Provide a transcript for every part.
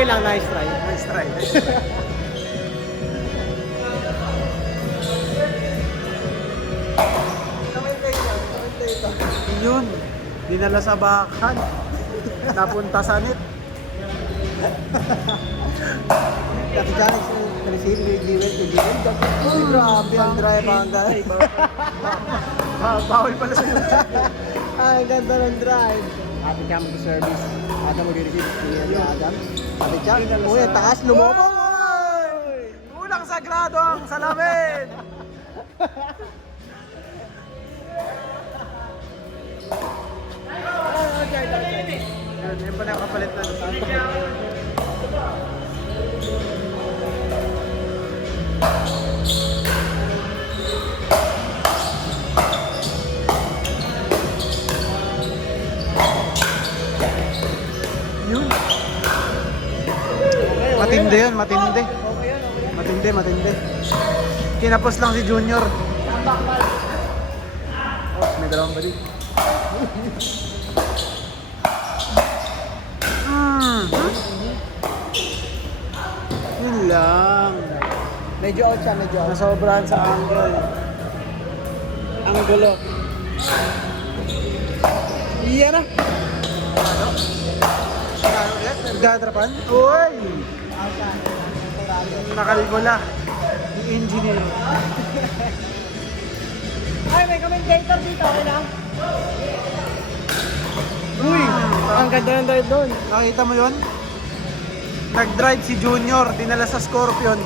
try lang, nice try. Nice try. Yun. Dinala sa bakan. Napunta sa net. Kasi guys, receive ni Jewel. Uy, grabe ang drive ang guys. Bawal pala sa'yo. Ay, ganda ng drive. Ate Cam to service. Adam mag-receive. Ni Adam. Ate Cam. Uy, taas, lumobong. Kulang sagrado ang salamin. Yun, yun pa na yung kapalit na. Yun. Matindi yun, matindi. Matindi, matindi. Kinapos lang si Junior. Oh, may dalawang balik. Yun lang. Medyo out siya, medyo out. Nasobrahan sa angle. Ang gulo. Iyan na. Nagdadrapan? Uy! Nakalbola. Yung engineer. Ay, may commentator dito, okay lang? Uy, ang ganda ng drive doon. Nakita mo yun? Nag-drive si Junior, dinala sa Scorpion.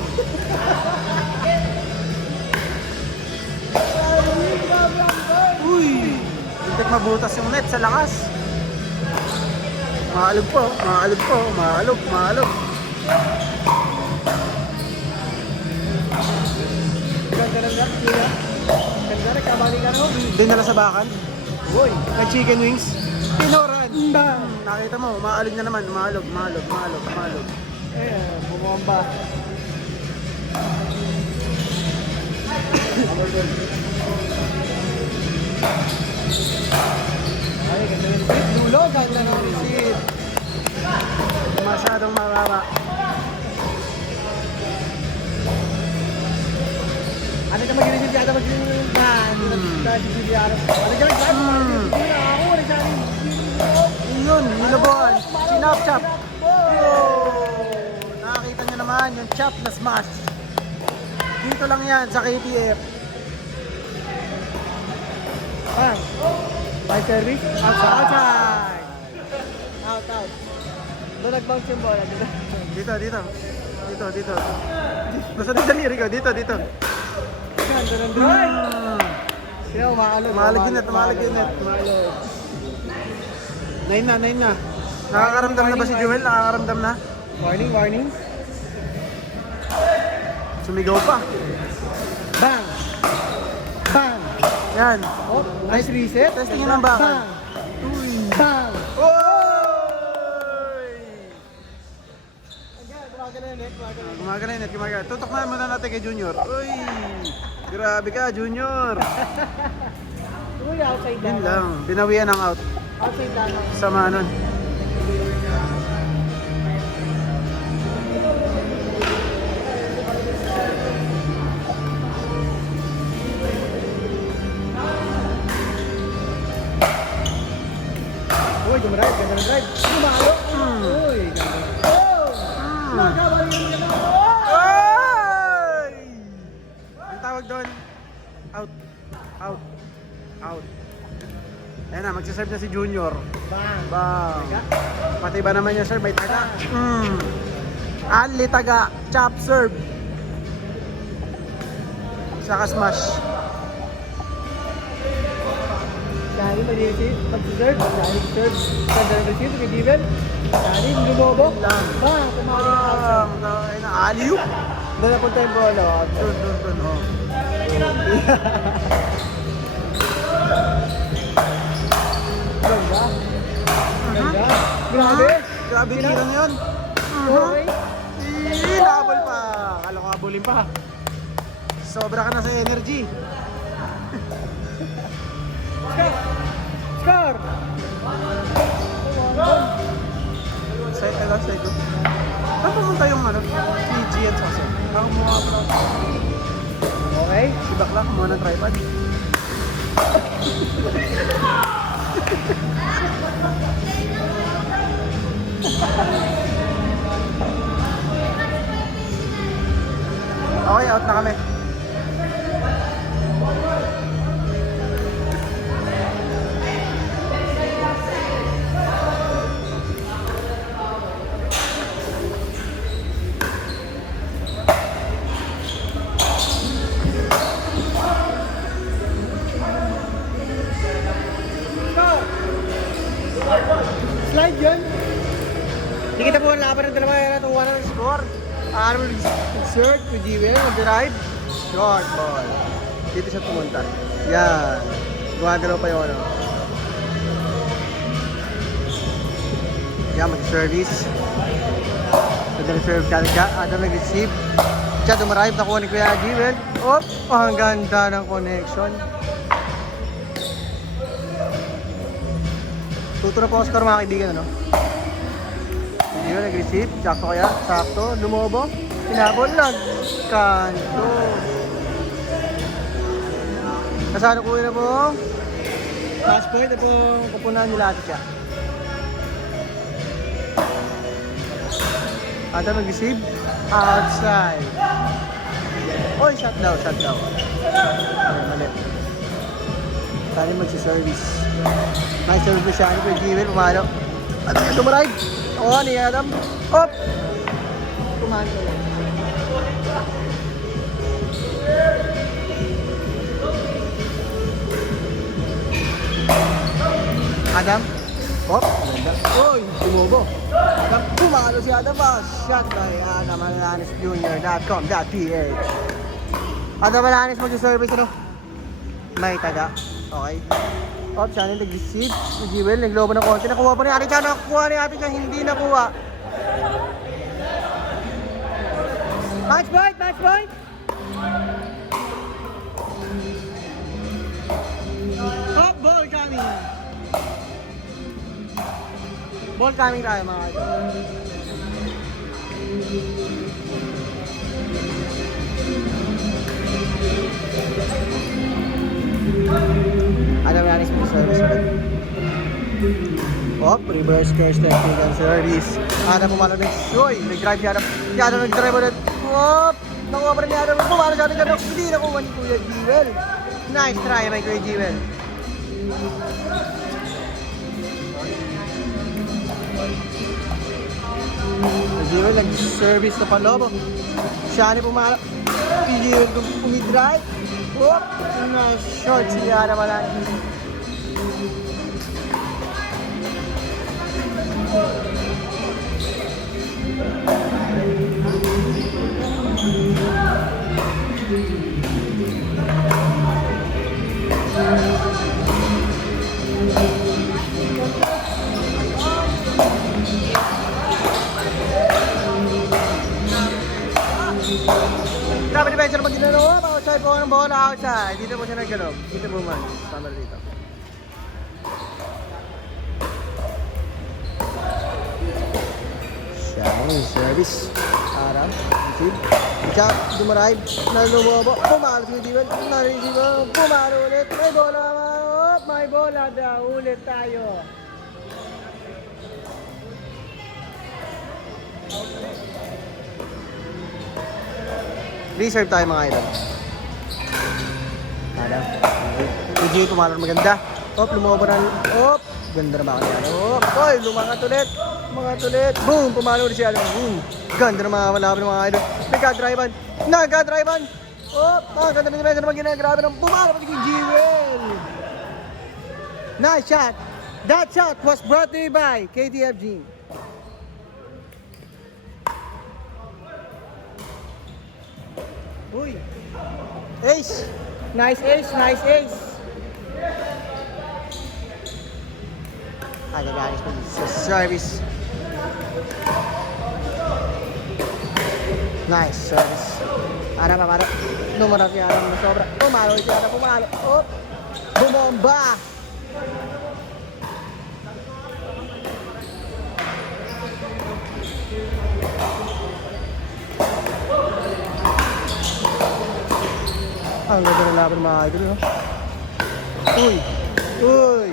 Uy! Hindi mabutas yung net sa lakas. Maalog po, maalog po, maalog, maalog. Ganda ng drive, kuya. Ganda, nagkabali ka no? Dinala sa bakan. Uy, Nag-chicken wings. Pinoran. Bam! Nakita mo, maalog na naman. Maalog, maalog, maalog, maalog. bumomba. Ay, ganda ng receipt. Dulo, ganda ng receipt. Masyadong mababa. Ano ka mag-receive siya? Ano mag-receive na? Nag-receive siya. Ano ka nag-receive? Ako, nag-receive. Yun, nilubuan. Sinap-chop. Nakakita nyo naman yung chop na smash. Dito lang yan sa KTF. Ah, by service? Outside. Out. Doon nag-bounce yung bola. Dito, dito. Dito, dito. Basta dito daliri ko. Dito, dito. Ganda ng drive. Sino, umaalog. Umalag yun net, umalag yun net. Nine na. Nakakaramdam na ba si Joel? Nakakaramdam na? Warning. Sumigaw pa. Bang! Yan. Oh, nice reset. Testing yun ang bakal. Bang! Bang! Oy! Gumagana Gumagana. Tutok na muna natin kay Junior. Uy! Grabe ka, Junior. Uy, outside Yun lang. lang. Binawian ang out. Outside lang. Sama nun. Uy, dumarive. Ganda ng drive. Umalo. Uy, ganda. Oh! Magkabali yung ganda. Oy! Ang tawag doon? Out. Ayan na, magsaserve na si Junior. Bang! Bang! Pati ba naman yung serve? May taga. Ali taga. Chop serve. Saka smash. Dahil mag-receive, mag-serve, dahil serve, ganda ng receive, mag-given, dahil lumobo, bang! Kumali ang outside. Bang! Aliyo! Doon napunta yung bola. Doon. Oh. Ganda. Grabe. Grabe tira na yun. Okay. Habol pa. Kala ko habulin pa. Sobra ka na sa energy. Score! Side ko. Saan pumunta yung ano? Si Gian Soso. Ako mukha pa. Okay? Si Bakla, kumuha ng tripod. Okay, out na kami. Slide yun. Hindi kita po laban ng dalawa yan at 1 score. Ano mo Insert to Jewel. mag-drive? Short ball. Dito siya pumunta. Yan. Gumagalaw pa yung ano. Yan, mag-service. Ito nag-serve siya. Adam nag-receive. Siya dumarive. Nakuha ni Kuya Jewel. Oh, ang ganda ng connection. Tuturo po Oscar mga kaibigan, ano? Yun, nag-receive. Sakto kaya? Sakto. Lumobo. Pinabol lang. Kanto. Kasano ko na po? Last point na po pupunan nila ito siya. Ada mag-receive. Outside. Oy, shot daw, shot daw. Ay, mali. Saan yung magsiservice? Nice service na siya. Ano po yung Jewel? Pumalo. At tumarive. Oo, ni Adam. Hop! Kumano lang. Adam. Hop! Ganda. Uy, tumubo. Adam. Pumalo si Adam. Shot by Adam Alanis Jr.com.ph Adam Alanis mag-service ano? May taga. Okay. Hop, siya na nag-receive. Si Jewel, naglobo ng konti. Nakuha pa ni Ate Chan. Nakuha ni Ate Chan. Hindi nakuha. Match point, match point. Hop, ball coming. Ball coming tayo mga kaibigan. Adam Yanis mo service ulit. Hop, reverse curse technical service. Adam pumalo next. Uy, nag-drive si Adam. Si Adam nag-drive ulit. Hop! Nakuha pa rin ni Adam. Pumalo si Adam. Hindi nakuha ni Kuya Jewel. Nice try by Kuya Jewel. Jewel nag-service na palobo. Siya ni pumalo. Si Jewel pumidrive. Hop! Nice shot si Adam Alanis. Grabe ni Benson pag ginano, outside po ng bola, outside. Dito po siya nagano. Dito po man. Tama dito. Siya yung service. Aram. Receive. Jack, dumarive. Nalumobo. Pumalo si Jewel. Na-receive. Pumalo ulit. May bola. May bola daw. Ulit tayo. Reserve tayo mga idol. Adam. Si Jewel pumalo maganda. Hop, lumobo na. Hop. Ganda na ba ako yan? Hop. Oy, lumangat ulit. Lumangat ulit. Boom. Pumalo ulit si Adam. Boom. Ganda na mga wala ng mga idol. Nagka-drivean. Nagka-drivean. Hop. Ganda na naman naman ginagawa ng pumalo pati kay Jewel. Nice shot. That shot was brought to you by KTF Gym. Uy. Ace. Nice ace, nice ace. Ada garis po sa service. Nice service. Ara pa para. Numero si Ara na sobra. Pumalo si Ara, pumalo. Oh. Bumomba. Ang ganda ng laban mga idol, no? Uy! Uy!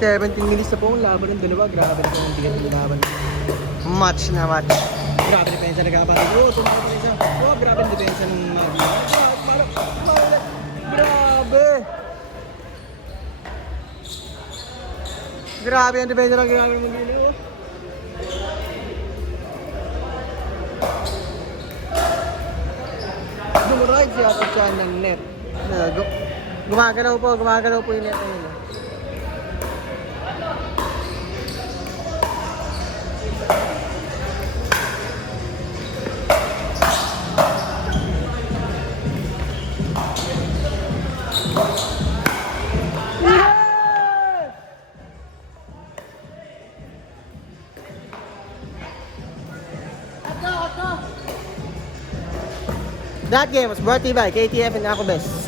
$17 minutes na po ang laban ng dalawa. Grabe na po ang bigat ng laban. Match na match. Grabe depensa na kapatid. Oh, tumawag na isa. Oh, grabe ang depensa ng Grabe! Grabe ang depensa ng ginagawa ng Magdila. Oh. Dumuride siya at siya ng net. Gumagalaw po yung net na yun. That game was brought to you by KTF and Ako Best.